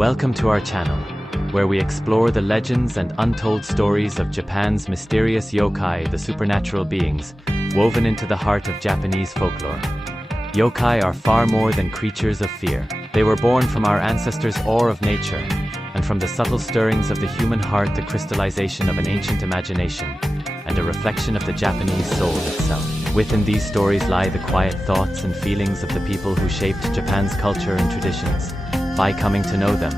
Welcome to our channel, where we explore the legends and untold stories of Japan's mysterious yokai, the supernatural beings, woven into the heart of Japanese folklore. Yokai are far more than creatures of fear. They were born from our ancestors' awe of nature, and from the subtle stirrings of the human heart, the crystallization of an ancient imagination, and a reflection of the Japanese soul itself. Within these stories lie the quiet thoughts and feelings of the people who shaped Japan's culture and traditions. By coming to know them,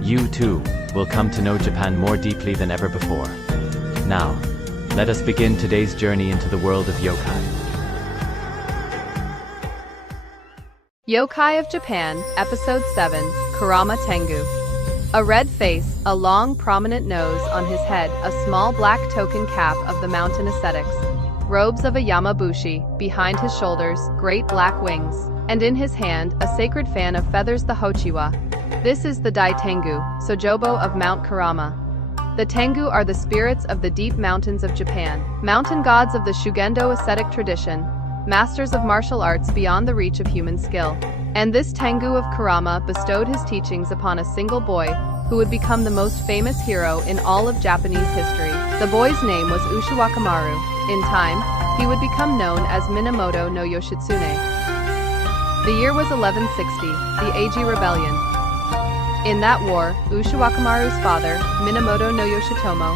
you too will come to know Japan more deeply than ever before. Now, let us begin today's journey into the world of yokai. Yokai of Japan, Episode 7, Kurama-Tengu. A red face, a long prominent nose on his head, a small black token cap of the mountain ascetics, robes of a yamabushi, behind his shoulders, great black wings, and in his hand, a sacred fan of feathers, the Hochiwa. This is the Tengu, Sojobo of Mount Kurama. The Tengu are the spirits of the deep mountains of Japan, mountain gods of the Shugendo ascetic tradition, masters of martial arts beyond the reach of human skill. And this Tengu of Kurama bestowed his teachings upon a single boy, who would become the most famous hero in all of Japanese history. The boy's name was Ushiwakamaru. In time, he would become known as Minamoto no Yoshitsune. The year was 1160, the Eiji Rebellion. In that war, Ushiwakamaru's father, Minamoto no Yoshitomo,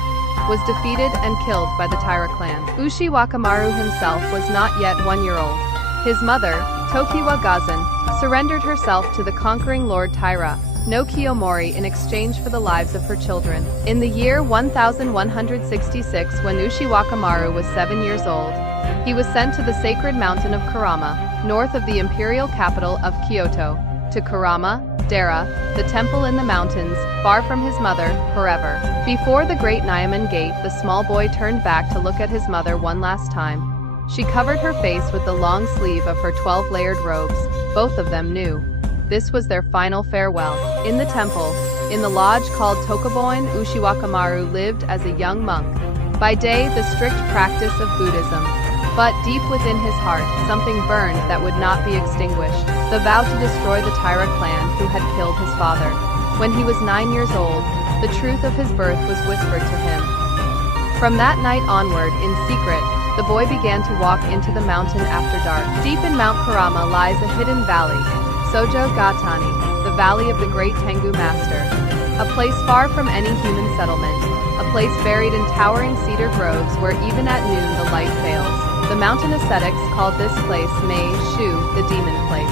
was defeated and killed by the Taira clan. Ushiwakamaru himself was not yet 1 year old. His mother, Tokiwa Gazan, surrendered herself to the conquering Lord Taira no Kiyomori in exchange for the lives of her children. In the year 1166, when Ushiwakamaru was 7 years old, he was sent to the sacred mountain of Kurama, north of the imperial capital of Kyoto, to Kurama, Dera, the temple in the mountains, far from his mother, forever. Before the great Nyaman gate, the small boy turned back to look at his mother one last time. She covered her face with the long sleeve of her 12-layered robes. Both of them knew this was their final farewell. In the temple, in the lodge called Tokoboin, Ushiwakamaru lived as a young monk. By day, the strict practice of Buddhism. But deep within his heart, something burned that would not be extinguished. The vow to destroy the Taira clan who had killed his father. When he was 9 years old, the truth of his birth was whispered to him. From that night onward, in secret, the boy began to walk into the mountain after dark. Deep in Mount Kurama lies a hidden valley, Sojo Gatani, the valley of the great Tengu master. A place far from any human settlement. A place buried in towering cedar groves where even at noon the light fails. The mountain ascetics called this place Mei-shu, the demon place.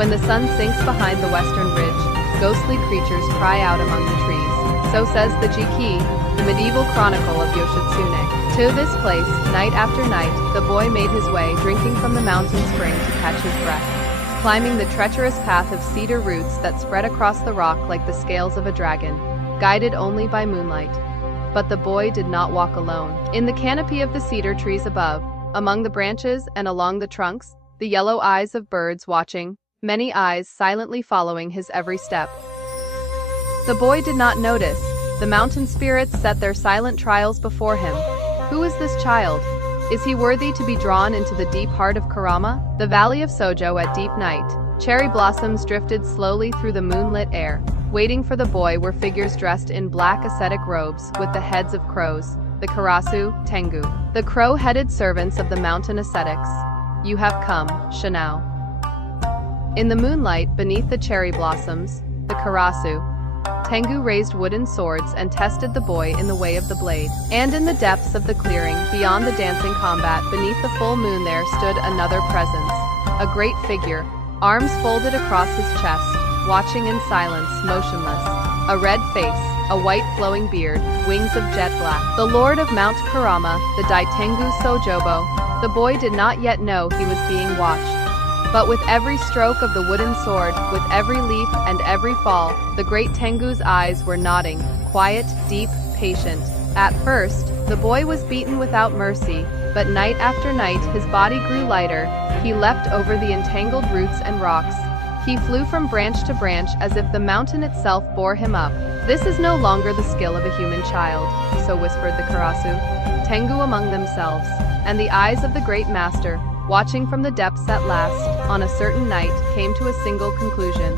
When the sun sinks behind the western ridge, ghostly creatures cry out among the trees. So says the Jiki, the medieval chronicle of Yoshitsune. To this place, night after night, the boy made his way, drinking from the mountain spring to catch his breath, climbing the treacherous path of cedar roots that spread across the rock like the scales of a dragon, guided only by moonlight. But the boy did not walk alone. In the canopy of the cedar trees above, among the branches and along the trunks, the yellow eyes of birds watching, many eyes silently following his every step. The boy did not notice. The mountain spirits set their silent trials before him. Who is this child? Is he worthy to be drawn into the deep heart of Kurama? The valley of Sojo at deep night. Cherry blossoms drifted slowly through the moonlit air. Waiting for the boy were figures dressed in black ascetic robes with the heads of crows. The Tengu, the crow-headed servants of the mountain ascetics. You have come, Shanao. In the moonlight, beneath the cherry blossoms, the Tengu raised wooden swords and tested the boy in the way of the blade. And in the depths of the clearing, beyond the dancing combat, beneath the full moon there stood another presence. A great figure, arms folded across his chest, watching in silence, motionless. A red face, a white flowing beard, wings of jet black. The lord of Mount Kurama, the Tengu Sojobo. The boy did not yet know he was being watched. But with every stroke of the wooden sword, with every leap and every fall, the great Tengu's eyes were nodding, quiet, deep, patient. At first, the boy was beaten without mercy, but night after night his body grew lighter. He leapt over the entangled roots and rocks. He flew from branch to branch as if the mountain itself bore him up. This is no longer the skill of a human child, so whispered the Tengu among themselves, and the eyes of the great master, watching from the depths at last, on a certain night, came to a single conclusion.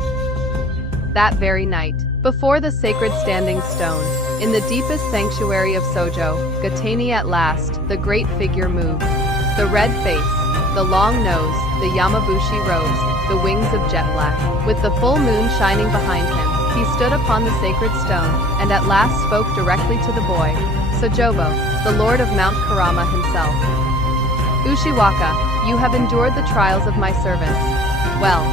that very night. Before the sacred standing stone, in the deepest sanctuary of Sojo, Gatani at last, the great figure moved. The red face, the long nose, the Yamabushi robes, the wings of jet black. With the full moon shining behind him, he stood upon the sacred stone, and at last spoke directly to the boy, Sojobo, the lord of Mount Kurama himself. Ushiwaka, you have endured the trials of my servants. Well,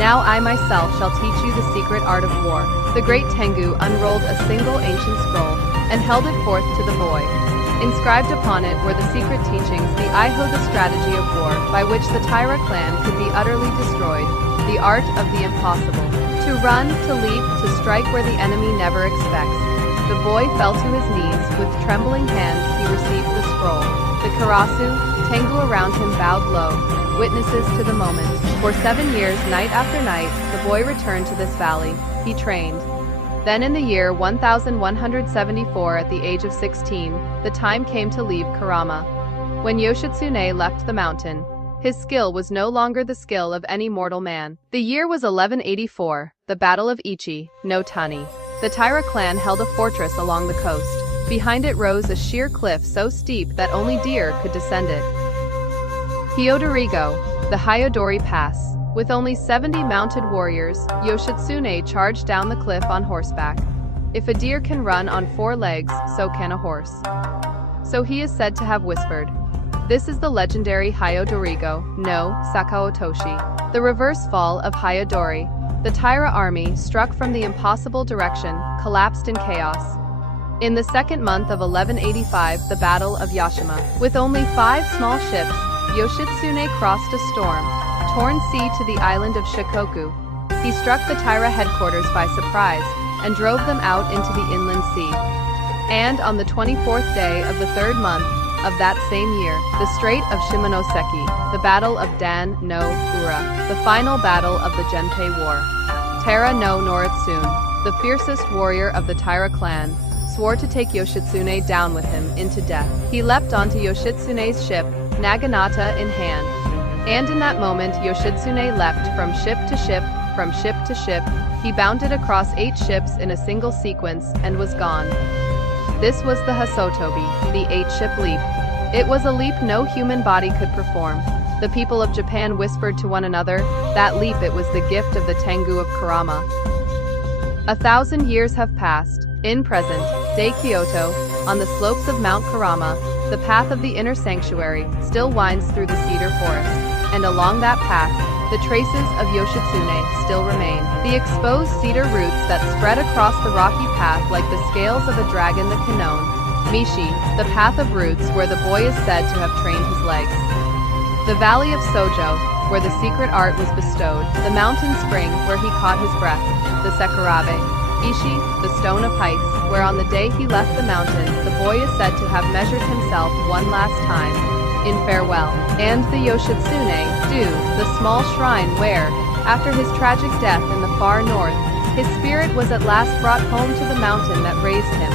now I myself shall teach you the secret art of war. The great Tengu unrolled a single ancient scroll, and held it forth to the boy. Inscribed upon it were the secret teachings, the Iho, the strategy of war, by which the Taira clan could be utterly destroyed, the art of the impossible. To run, to leap, to strike where the enemy never expects. The boy fell to his knees, with trembling hands he received the scroll. The Karasu, Tengu around him bowed low, witnesses to the moment. For 7 years, night after night, the boy returned to this valley. He trained. Then in the year 1174, at the age of 16, the time came to leave Kurama. When Yoshitsune left the mountain, his skill was no longer the skill of any mortal man. The year was 1184, the Battle of Ichi, no Tani. The Taira clan held a fortress along the coast. Behind it rose a sheer cliff so steep that only deer could descend it. Hyodorigo, the Hyodori Pass. With only 70 mounted warriors, Yoshitsune charged down the cliff on horseback. If a deer can run on 4 legs, so can a horse. So he is said to have whispered. This is the legendary Hyodorigo, no Sakaotoshi. The reverse fall of Hyodori. The Taira army, struck from the impossible direction, collapsed in chaos. In the second month of 1185, the Battle of Yashima. With only 5 small ships, Yoshitsune crossed a storm-torn sea to the island of Shikoku. He struck the Taira headquarters by surprise, and drove them out into the inland sea. And on the 24th day of the 3rd month of that same year, the Strait of Shimonoseki, the Battle of Dan no Ura, the final battle of the Genpei War. Taira no Noritsune, the fiercest warrior of the Taira clan, swore to take Yoshitsune down with him into death. He leapt onto Yoshitsune's ship, Naginata in hand. And in that moment Yoshitsune leapt from ship to ship, from ship to ship. He bounded across 8 ships in a single sequence, and was gone. This was the Hasotobi, the 8-ship leap. It was a leap no human body could perform. The people of Japan whispered to one another, that leap, it was the gift of the Tengu of Kurama. 1,000 years have passed. In present-day Kyoto, on the slopes of Mount Kurama, the path of the inner sanctuary still winds through the cedar forest, and along that path, the traces of Yoshitsune still remain. The exposed cedar roots that spread across the rocky path like the scales of a dragon, the Kanone, Mishi, the path of roots where the boy is said to have trained his legs. The valley of Sojo, where the secret art was bestowed, the mountain spring where he caught his breath, the Sekurabe, Ishi, the stone of heights, where on the day he left the mountain, the boy is said to have measured himself one last time, in farewell. And the Yoshitsune-do, the small shrine where, after his tragic death in the far north, his spirit was at last brought home to the mountain that raised him.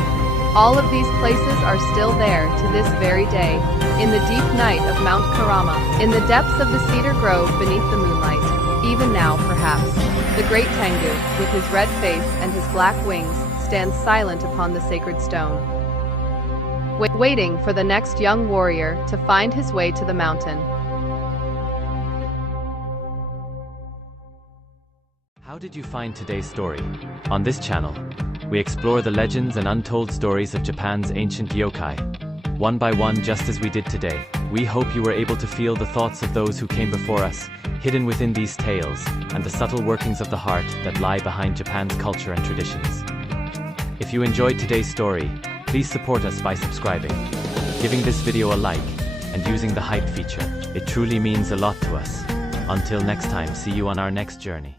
All of these places are still there to this very day, in the deep night of Mount Kurama, in the depths of the cedar grove beneath the moonlight. Even now, perhaps, the great Tengu, with his red face and his black wings, stands silent upon the sacred stone, waiting for the next young warrior to find his way to the mountain. How did you find today's story? On this channel, we explore the legends and untold stories of Japan's ancient yokai, one by one, just as we did today. We hope you were able to feel the thoughts of those who came before us, hidden within these tales, and the subtle workings of the heart that lie behind Japan's culture and traditions. If you enjoyed today's story, please support us by subscribing, giving this video a like, and using the hype feature. It truly means a lot to us. Until next time, see you on our next journey.